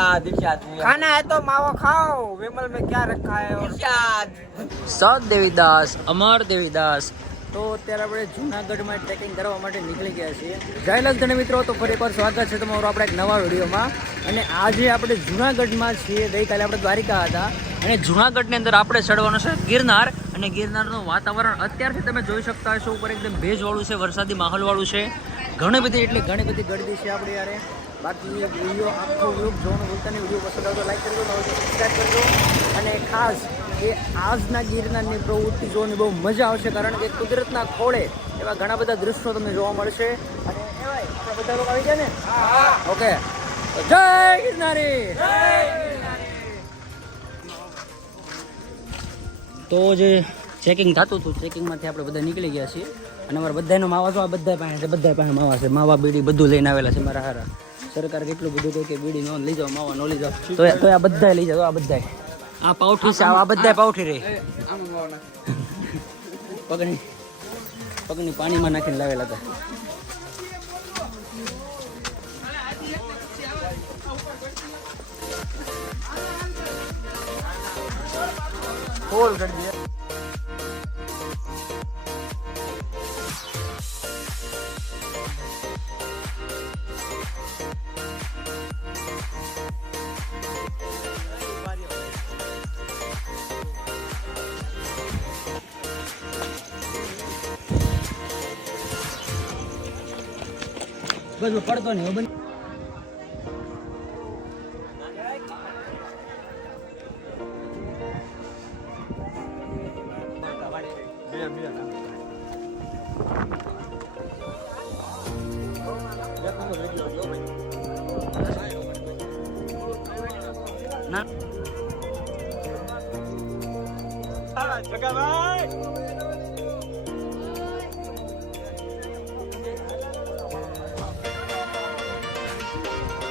खाना है तो मावा खाओ, विमल में क्या रखा है? और સત દેવીદાસ, અમર દેવીદાસ. તો અત્યારે આપણે જૂનાગઢમાં ટ્રેકિંગ કરવા માટે નીકળી ગયા છીએ. જય લગ્ન મિત્રો, તો ફરી એકવાર સ્વાગત છે તમારું આપણા એક નવા વિડીયોમાં. અને આજે આપણે જૂનાગઢમાં છીએ. ગઈકાલે આપણે દ્વારિકા હતા અને જૂનાગઢની અંદર આપણે ચડવાનું છે ગિરનાર. અને ગિરનારનું વાતાવરણ અત્યારથી તમે જોઈ શકતા હશો, ઉપર એકદમ ભેજવાળું છે, વરસાદી માહોલવાળું છે. ઘણી બધી ગળદી છે આપણે યારે. બાકી વિડીયો આખો વ્લોગ જોવાનું ભૂલતા નહીં. વિડીયો પસંદ આવતો લાઈક કરજો, સબસ્ક્રાઈબ કરજો. અને ખાસ એ આજના ગિરનારની પ્રવૃત્તિ જોવાની બહુ મજા આવશે, કારણ કે કુદરતના ખોળે એવા ઘણા બધા દૃશ્યો તમને જોવા મળશે. અને એવાય આપણે બધા લોકો આવી ગયા ને? ઓકે, જય ગિરનારી. તો જે ચેકિંગ થતું હતું, ચેકિંગમાંથી આપણે બધા નીકળી ગયા છીએ. અને અમારા બધાનો માવા જો આ બધા પાસે છે, બધા પાસે માવા છે. માવા બીડી બધું લઈને આવેલા છે મારા હારા. સરકાર કેટલું બધું કહે કે બીડી નો લઈ જાઓ, માવા નો લઈ જાઓ, તો આ બધા લઈ જાઓ. આ બધા આ પાઉઠી છે, આ બધા પાઉઠી રહી પગની પાણીમાં નાખીને લાવેલા હતા. ફોલ કરી દે. બસ પડતો નહીં બને.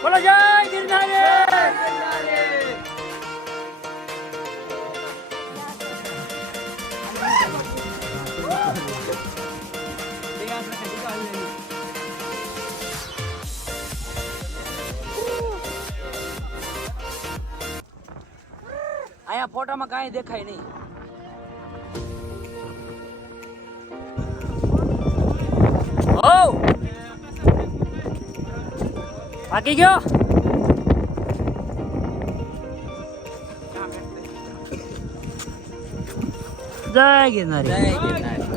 બોલો જય ગિરનારી. અહીંયા ફોટામાં કાંઈ દેખાય નહીં. બાકી ગયો. જય ગિરનારી. જય ગિરનારી.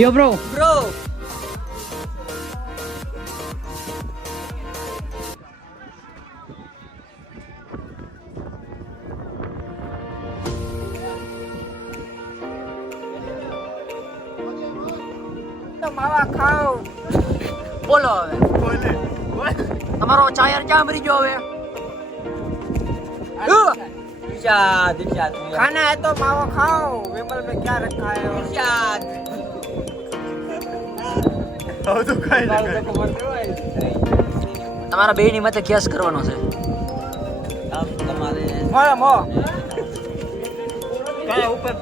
Yo bro. માવા ખાઓ. બોલો હવે. તમારો ચાયર ક્યાં મરી ગયો હવે? खाना है तो मावा खाओ, विमल में क्या रखा है? તમારા બે ની મતે કેસ કરવાનો છે. તમારે ઉપર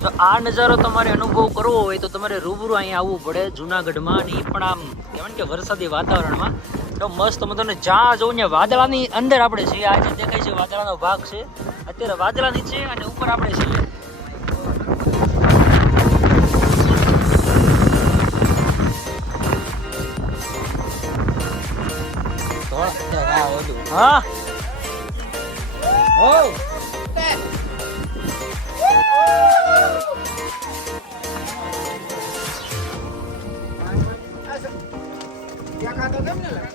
તો આ નજારો તમારે અનુભવ કરવો હોય તો તમારે રૂબરૂ અહીંયા આવવું પડે જૂનાગઢમાં. અને એ પણ આમ કહેવાય કે વરસાદી વાતાવરણમાં. તો મસ્ત મતલબ જ્યાં જવું ને વાદળાની અંદર આપણે છીએ. આ જે દેખાય છે વાદળાનો ભાગ છે. અત્યારે વાદળા નીચે અને ઉપર આપણે છીએ. હા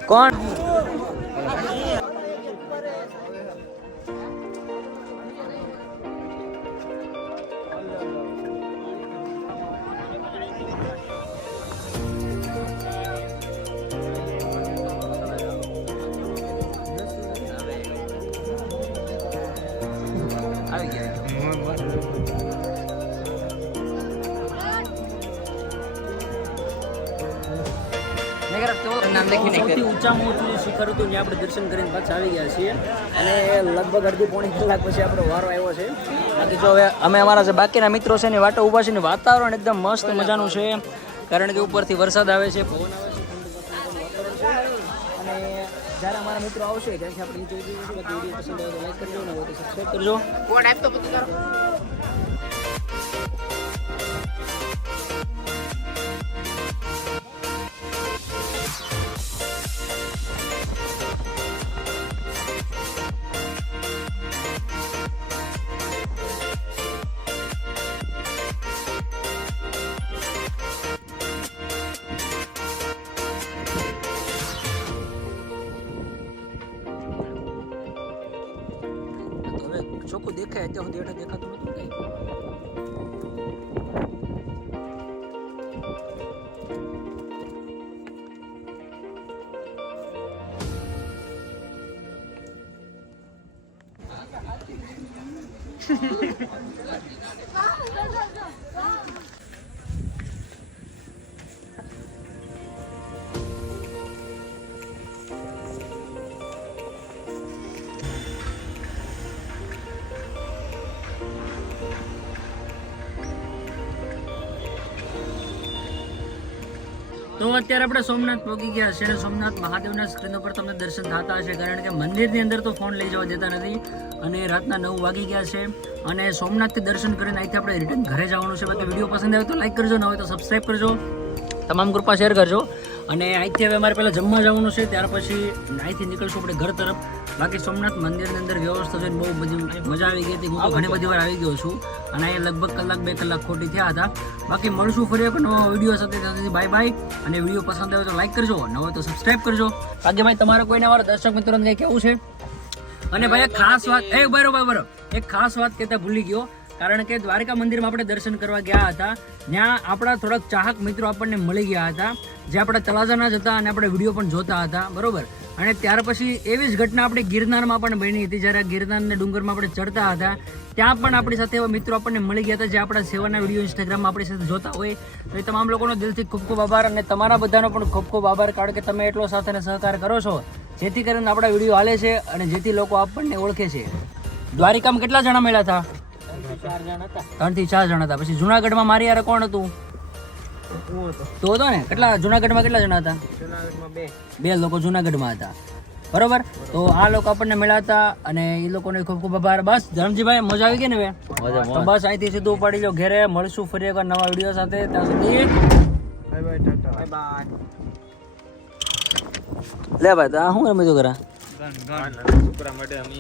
કોણ આવી ગયા? સૌથી ઊંચામાં ઊંચું જે શિખર હતું ત્યાં આપણે દર્શન કરીને પાછા આવી ગયા છીએ અને લગભગ અડધી પોણી કલાક પછી આપણો વારો આવ્યો છે. બાકી જો હવે અમે અમારા જે બાકીના મિત્રો છે એની વાટો ઊભા છે ને વાતાવરણ એકદમ મસ્ત મજાનું છે. કારણ કે ઉપરથી વરસાદ આવે છે, પવન આવે છે, અને જ્યારે અમારા મિત્રો આવશે ત્યાંથી આપણે નીચે જઈશું. બાકી વિડીયો પસંદ આવે તો લાઈક કરજો, ને હોય તો સબસ્ક્રાઈબ કરજો. ચોખ્ખું દેખાય અત્યાર સુધી એટલે દેખાતું નતું કઈ. તો અત્યારે આપણે સોમનાથ પહોંચી ગયા છે અને સોમનાથ મહાદેવના સ્ક્રીન ઉપર તમને દર્શન થતા હશે. કારણ કે મંદિરની અંદર તો ફોન લઈ જવા દેતા નથી અને રાતના 9 વાગી ગયા છે અને સોમનાથથી દર્શન કરીને અહીંથી આપણે રિટર્ન ઘરે જવાનું છે. બાકી વિડીયો પસંદ આવે તો લાઈક કરજો, ન હોય તો સબસ્ક્રાઈબ કરજો, તમામ ગ્રુપમાં શેર કરજો. અને અહીંથી હવે અમારે પહેલાં જમવા જવાનું છે, ત્યાર પછી અહીંથી નીકળશું આપણે ઘર તરફ. બાકી સોમનાથ મંદિરની અંદર વ્યવસ્થા જોઈને બહુ બધી મજા આવી ગઈ હતી. હું તો ઘણી બધી વાર આવી ગયો છું અને અહીંયા લગભગ કલાક 2 કલાક ખોટી થયા હતા. બાકી મળશું ફરી એક નવો વિડીયો સાથે. ત્યાં સુધી બાય બાય. અને વિડીયો પસંદ આવે તો લાઈક કરજો, ન હોય તો સબસ્ક્રાઈબ કરજો. બાકી ભાઈ તમારા કોઈને અમારા દર્શક મિત્રોને કંઈ કહેવું છે? અને ભાઈ એક ખાસ વાત, બરોબર એક ખાસ વાત કહેતા ભૂલી ગયો. કારણ કે દ્વારકા મંદિરમાં આપણે દર્શન કરવા ગયા હતા, ત્યાં આપણા થોડાક ચાહક મિત્રો આપણને મળી ગયા હતા, જે આપણા તળાજાના જ હતા અને આપણે વિડીયો પણ જોતા હતા, બરોબર. અને ત્યાર પછી એવી જ ઘટના આપણે ગિરનારમાં પણ બની હતી. જ્યારે ગિરનારના ડુંગરમાં આપણે ચડતા હતા ત્યાં પણ આપણી સાથે એવા મિત્રો આપણને મળી ગયા હતા, જે આપણા સેવાના વિડીયો ઇન્સ્ટાગ્રામમાં આપણી સાથે જોતા હોય. તો એ તમામ લોકોનો દિલથી ખૂબ ખૂબ આભાર અને તમારા બધાનો પણ ખૂબ ખૂબ આભાર. કારણ કે તમે એટલો સાથે સહકાર કરો છો, જેથી કરીને આપણા વિડીયો હાલે છે અને જેથી લોકો આપણને ઓળખે છે. દ્વારિકામાં કેટલા જણા મળ્યા હતા? 3 થી 4 જણા હતા. પછી જુનાગઢમાં મારી યાર કોણ હતું? તો હતો ને. કેટલા જુનાગઢમાં કેટલા જણા હતા? બે લોકો જુનાગઢમાં હતા, બરોબર. તો આ લોકો આપણને મળ્યા હતા અને એ લોકોને ખૂબ ખૂબ આભાર. બસ ધરમજીભાઈ મજા આવી ગઈ ને? તો બસ અહીંથી સીધું ઉપાડી લો ઘરે. મળશું ફરી એકવાર નવા વિડીયો સાથે. ત્યાં સુધી બાય બાય. લે ભાઈ, તો શું એમ કરા માટે અમે